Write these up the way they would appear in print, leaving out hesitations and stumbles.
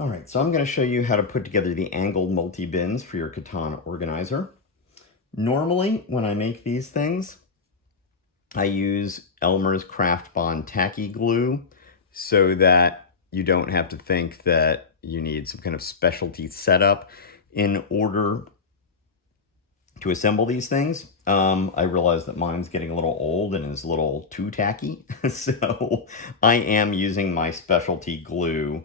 All right, so I'm going to show you how to put together the angled multi-bins for your Catan organizer. Normally, when I make these things, I use Elmer's Craft Bond tacky glue so that you don't have to think that you need some kind of specialty setup in order to assemble these things. I realize that mine's getting a little old and is a little too tacky, so I am using my specialty glue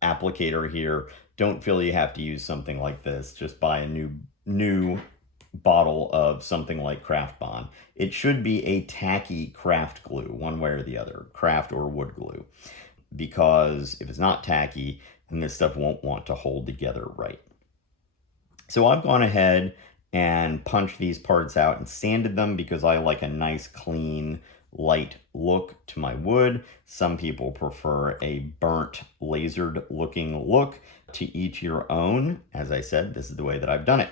applicator here. Don't feel you have to use something like this. Just buy a new bottle of something like Craft Bond. It should be a tacky craft glue, one way or the other, craft or wood glue, because if it's not tacky, then this stuff won't want to hold together right. So I've gone ahead and punched these parts out and sanded them because I like a nice clean light look to my wood. Some people prefer a burnt lasered looking look. To each your own. As I said, this is the way that I've done it.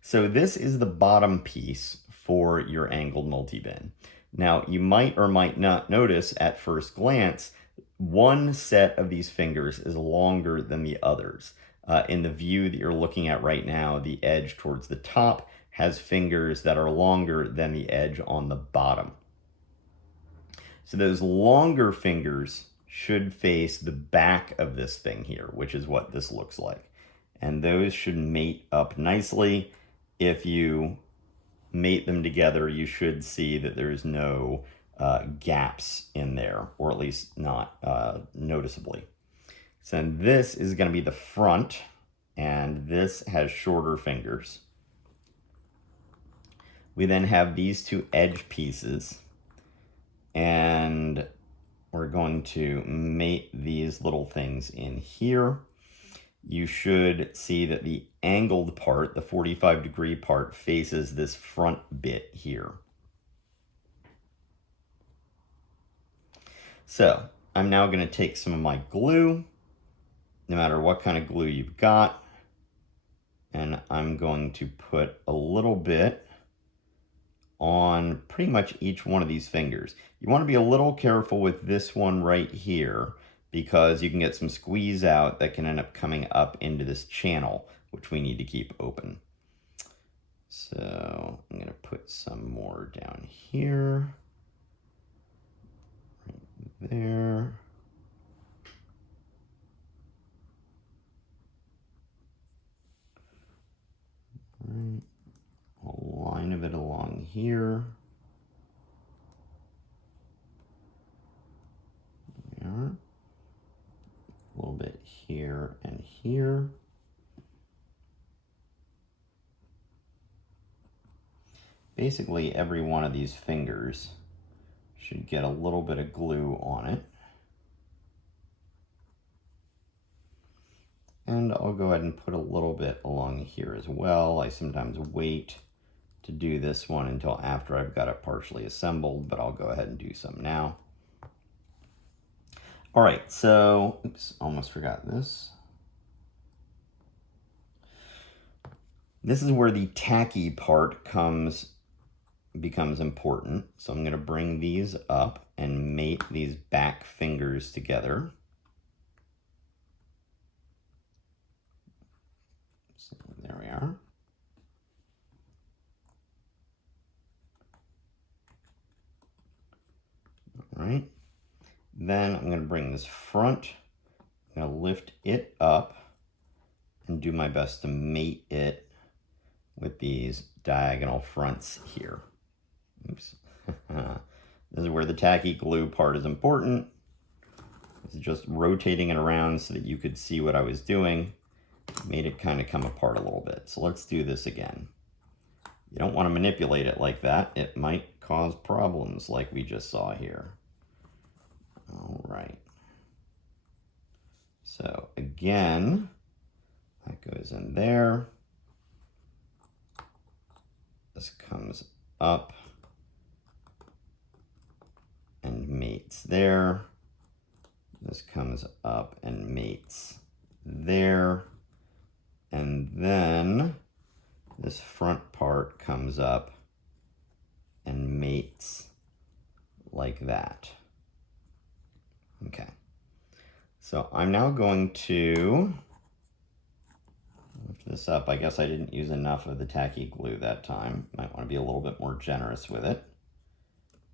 So this is the bottom piece for your angled multi-bin. Now you might or might not notice at first glance, one set of these fingers is longer than the others. In the view that you're looking at right now, the edge towards the top has fingers that are longer than the edge on the bottom. So those longer fingers should face the back of this thing here, which is what this looks like. And those should mate up nicely. If you mate them together, you should see that there's no gaps in there, or at least not noticeably. So this is going to be the front, and this has shorter fingers. We then have these two edge pieces, and we're going to mate these little things in here. You should see that the angled part, the 45-degree part, faces this front bit here. So I'm now going to take some of my glue, no matter what kind of glue you've got, and I'm going to put a little bit on pretty much each one of these fingers. You want to be a little careful with this one right here because you can get some squeeze out that can end up coming up into this channel, which we need to keep open. So I'm going to put some more down here, right there. Right. A line of it along here. There we are. A little bit here and here. Basically, every one of these fingers should get a little bit of glue on it. And I'll go ahead and put a little bit along here as well. I sometimes wait to do this one until after I've got it partially assembled, but I'll go ahead and do some now. All right, so, oops, almost forgot this. This is where the tacky part becomes important. So I'm going to bring these up and mate these back fingers together. So there we are. All right. Then I'm going to bring this front, I'm going to lift it up and do my best to mate it with these diagonal fronts here. Oops. This is where the tacky glue part is important. It's just rotating it around so that you could see what I was doing. Made it kind of come apart a little bit. So let's do this again. You don't want to manipulate it like that. It might cause problems like we just saw here. All right. So again, that goes in there. This comes up and mates there. This comes up and mates there. And then this front part comes up and mates like that. Okay. So I'm now going to lift this up. I guess I didn't use enough of the tacky glue that time. Might want to be a little bit more generous with it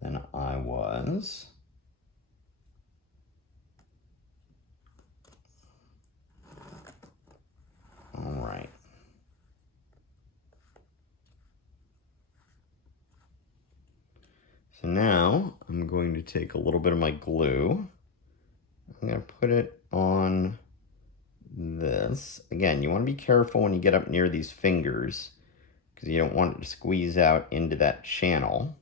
than I was. All right. So now I'm going to take a little bit of my glue. I'm going to put it on this. Again, you want to be careful when you get up near these fingers because you don't want it to squeeze out into that channel.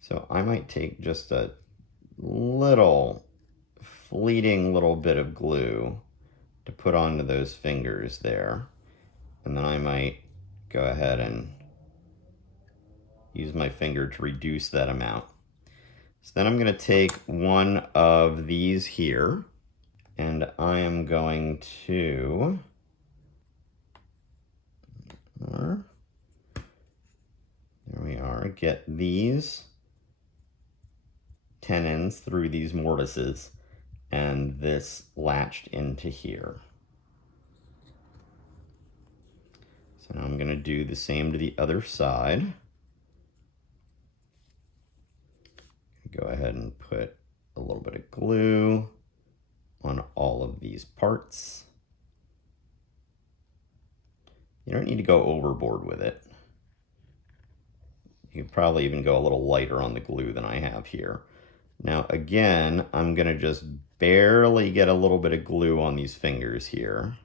So I might take just a little fleeting little bit of glue to put onto those fingers there. And then I might go ahead and use my finger to reduce that amount. So then I'm going to take one of these here, and I am going to there we are, get these tenons through these mortises, and this latched into here. So now I'm going to do the same to the other side. Go ahead and put a little bit of glue on all of these parts. You don't need to go overboard with it. You could probably even go a little lighter on the glue than I have here. Now again, I'm going to just barely get a little bit of glue on these fingers here.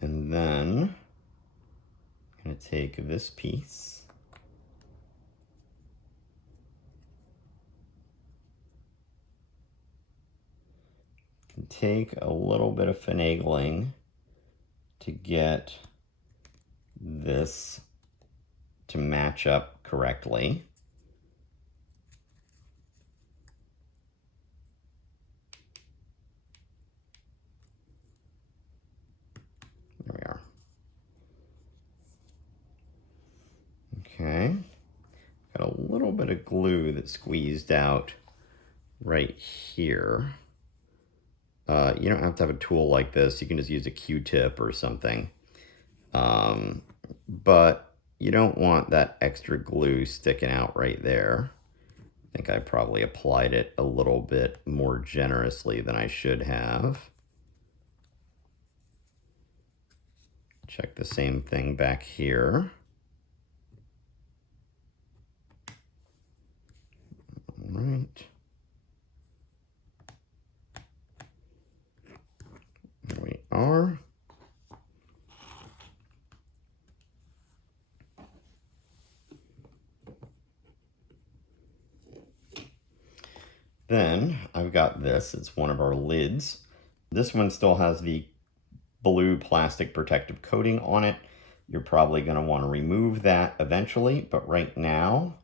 And then I'm going to take this piece. Take a little bit of finagling to get this to match up correctly. There we are. Okay. Got a little bit of glue that squeezed out right here. You don't have to have a tool like this. You can just use a Q-tip or something. But you don't want that extra glue sticking out right there. I think I probably applied it a little bit more generously than I should have. Check the same thing back here. All right. There we are. Then I've got this. It's one of our lids. This one still has the blue plastic protective coating on it. You're probably going to want to remove that eventually, but right now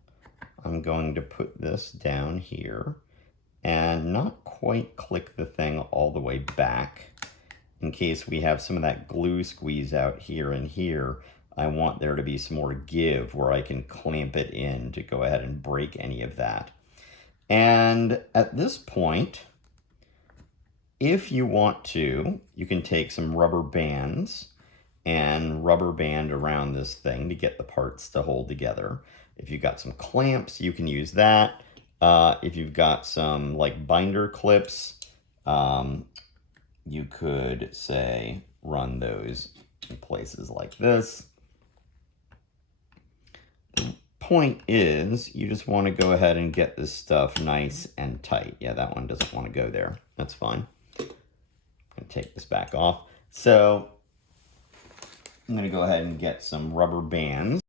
I'm going to put this down here and not quite click the thing all the way back. In case we have some of that glue squeeze out here and here, I want there to be some more give where I can clamp it in to go ahead and break any of that. And at this point, if you want to, you can take some rubber bands and rubber band around this thing to get the parts to hold together. If you've got some clamps, you can use that. If you've got some like binder clips, you could say run those in places like this. The point is you just want to go ahead and get this stuff nice and tight. Yeah, that one doesn't want to go there. That's fine. I'm going to take this back off. So I'm going to go ahead and get some rubber bands.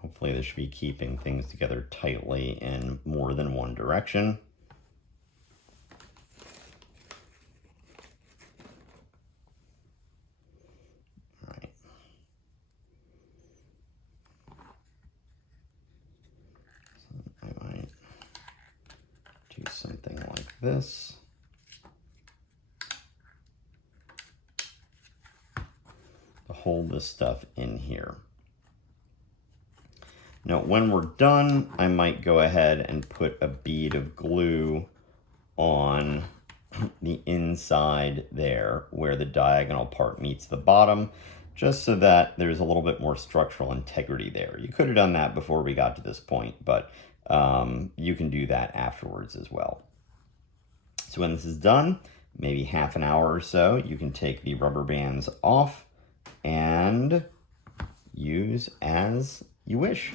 Hopefully this should be keeping things together tightly in more than one direction. this. To hold this stuff in here. Now, when we're done, I might go ahead and put a bead of glue on the inside there where the diagonal part meets the bottom, just so that there's a little bit more structural integrity there. You could have done that before we got to this point, but you can do that afterwards as well. So when this is done, maybe half an hour or so, you can take the rubber bands off and use as you wish.